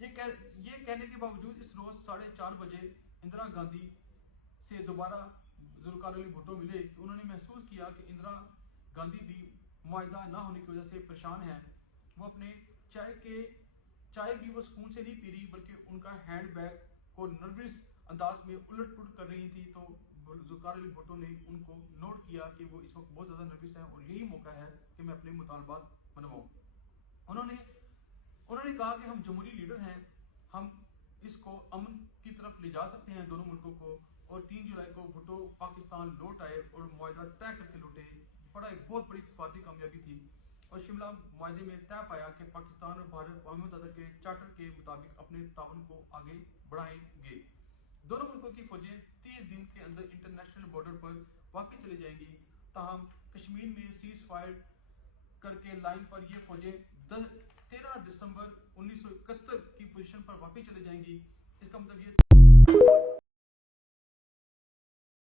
یہ کہنے کے باوجود اس روز 4:30 بجے اندرا گاندھی سے دوبارہ ذوالفقار علی بھٹو ملے کہ انہوں نے محسوس کیا کہ اندرا گاندھی بھی معاہدہ نہ ہونے کی وجہ سے پریشان ہیں. وہ اپنے چائے بھی وہ سکون سے نہیں پی رہی بلکہ ان کا ہینڈ بیگ کو نروس انداز میں الٹ پلٹ کر رہی تھی. تو ذوالفقار علی بھٹو نے ان کو نوٹ کیا کہ وہ اس وقت بہت زیادہ نروس ہیں اور یہی موقع ہے کہ میں اپنے مطالبات منواؤں. انہوں نے کہا کہ ہم جمہوری لیڈر ہیں, ہم اس کو امن کی طرف لے جا سکتے ہیں دونوں ملکوں کو. اور 3 جولائی کو بھٹو پاکستان لوٹ آئے اور معاہدہ طے کر کے لوٹے. ایک بہت بڑی سفارتی کامیابی تھی اور شملہ معاہدے میں طے پایا کہ پاکستان اور بھارت اقوام متحدہ کے چارٹر کے مطابق اپنے تعاون کو آگے بڑھائیں گے. دونوں ملکوں کی فوجیں 30 دن کے اندر انٹرنیشنل بارڈر پر واپس چلی جائیں گی. تاہم کشمیر میں سیز فائر کر کے لائن پر یہ فوجیں 13 دسمبر 1971 کی پوزیشن پر واپس چلے جائیں گی. اس کا مطلب یہ